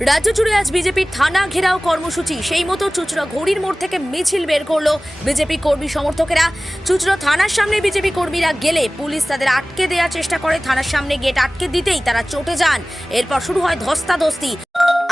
রাজ্য জুড়ে আজ বিজেপির থানা ঘেরাও কর্মসূচি। সেই মতো চুচড়া ঘড়ির মোড় থেকে মিছিল বের করল বিজেপি কর্মী সমর্থকেরা। চুচড়া থানার সামনে বিজেপি কর্মীরা গেলে পুলিশ তাদের আটকে দেওয়ার চেষ্টা করে। থানার সামনে গেট আটকে দিতেই তারা চটে যান। এরপর শুরু হয় ধস্তাধস্তি।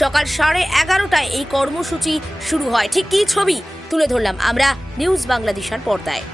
সকাল সাড়ে এগারোটায় এই কর্মসূচি শুরু হয়। ঠিক কী ছবি তুলে ধরলাম আমরা নিউজ বাংলাদেশের পর্দায়।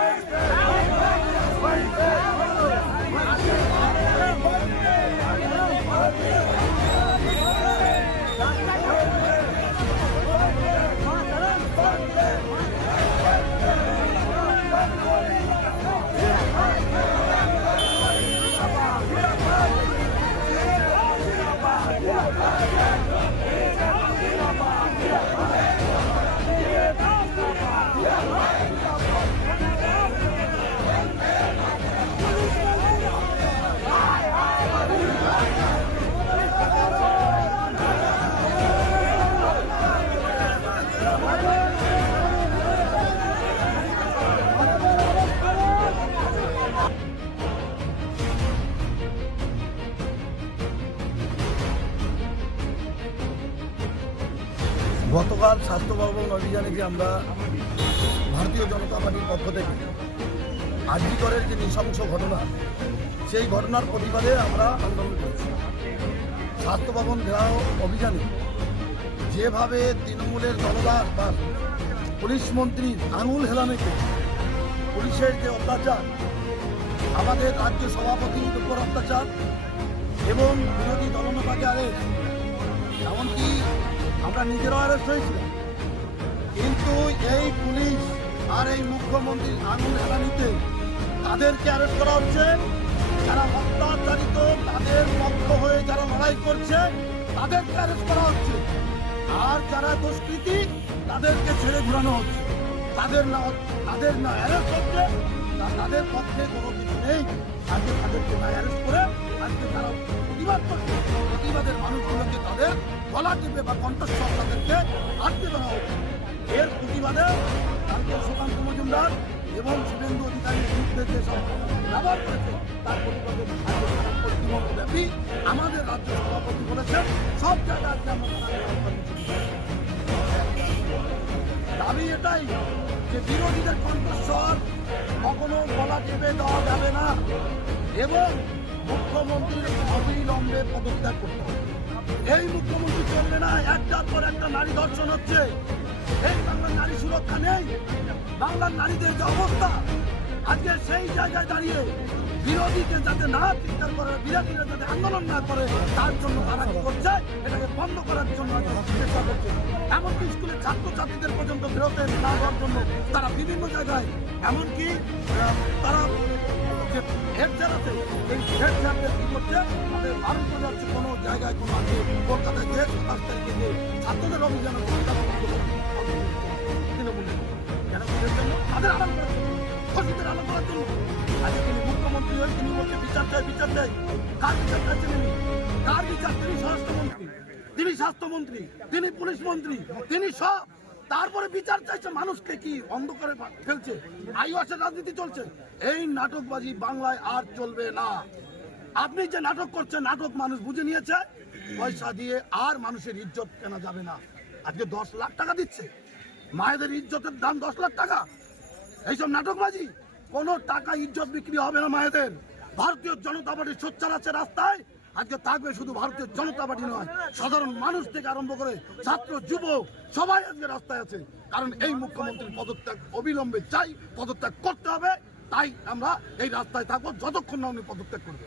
গতকাল স্বাস্থ্য ভবন অভিযানে যে আমরা ভারতীয় জনতা পার্টির পক্ষ থেকে আর্যিকরের যে নৃশংস ঘটনা, সেই ঘটনার প্রতিবাদে আমরা আন্দোলন করেছি। স্বাস্থ্য ভবন ঘেরাও অভিযানে যেভাবে তৃণমূলের দলদার বা পুলিশ মন্ত্রীর আঙুল হেলানোকে পুলিশের যে অত্যাচার, আমাদের রাজ্য সভাপতির উপর অত্যাচার এবং বিরোধী দলনেতাকে আদেশ, এমনকি আমরা নিজেরাও অ্যারেস্ট হয়েছিলাম। কিন্তু এই পুলিশ আর এই মুখ্যমন্ত্রী আঙুল হেলানিতে তাদেরকে অ্যারেস্ট করা হচ্ছে। যারা অত্যাচারিত তাদের পক্ষ হয়ে যারা লড়াই করছে, তাদেরকে অ্যারেস্ট করা হচ্ছে। আর যারা দুষ্কৃতী, তাদেরকে ছেড়ে ঘুরানো হচ্ছে। তাদের না তাদের না অ্যারেস্ট হচ্ছে তা- তাদের পক্ষে কোনো কিছু নেই। আজকে তাদেরকে না অ্যারেস্ট করে আজকে তারা প্রতিবাদ করছে। প্রতিবাদের মানুষগুলোকে তাদের গলা টিপে বা কণ্ঠস্বর তাদেরকে আটকে দেওয়া হচ্ছে। এর প্রতিবাদে মজুমদার এবং শুভেন্দু অধিকারীর বিরুদ্ধে যেসব ব্যবহার করেছে, তার প্রতিবাদে পশ্চিমবঙ্গব্যাপী আমাদের রাজ্য সভাপতি বলেছেন, সব জায়গায় আজকে। দাবি এটাই যে বিরোধীদের কণ্ঠস্বর কখনো গলা টেপে দেওয়া যাবে না এবং মুখ্যমন্ত্রীর অবিলম্বে পদত্যাগ করতে হবে এই মুখ্যমন্ত্রী চলবে না, একটার পর একটা নারী ধর্ষণ হচ্ছে বাংলার নারী সুরক্ষা নেই। বাংলার নারীদের যে অবস্থা, আজকে সেই জায়গায় দাঁড়িয়ে বিরোধীকে যাতে না চিন্তার করে, বিরোধীরা যাতে আন্দোলন না করে, তার জন্য তারা কি করছে? এটাকে বন্ধ করার জন্য চেষ্টা করছে। এমনকি স্কুলের ছাত্রছাত্রীদের পর্যন্ত বেরোতে না হওয়ার জন্য তারা বিভিন্ন জায়গায়, এমনকি তারা যে হেড স্যার আছে এই হেড স্যারদের কি করছে? তাদের বারণ করে যাচ্ছে কোনো জায়গায় কোনো আগে কলকাতায় যে সাতাশ তারিখে ছাত্রদের অভিযান তিনি স্বাস্থ্যমন্ত্রী। তিনি পুলিশ মন্ত্রী। তিনি সব। তারপরে বিচার চাইছে মানুষকে কি অন্ধকারে ফেলছে? আইওয়াসের রাজনীতি চলছে। এই নাটকবাজি বাংলায় আর চলবে না। আপনি যে নাটক করছেন, নাটক মানুষ বুঝে নিয়েছে। পয়সা দিয়ে আর মানুষের ইজ্জত কেনা যাবে না। আজকে দশ লাখ টাকা দিচ্ছে। মায়েদের ইজ্জতের দাম দশ লাখ টাকা। এইসব নাটকবাজি? কোনো টাকা ইজ্জত বিক্রি হবে না মায়েদের। ভারতীয় জনতা পার্টি সোচ্চার আছে রাস্তায়। আজকে থাকবে শুধু ভারতীয় জনতা পার্টি নয়, সাধারণ মানুষ থেকে আরম্ভ করে ছাত্র যুব সবাই আজকে রাস্তায় আছে। কারণ এই মুখ্যমন্ত্রীর পদত্যাগ অবিলম্বে চাই, পদত্যাগ করতে হবে। তাই আমরা এই রাস্তায় থাকব, যতক্ষণ না উনি পদত্যাগ করবে।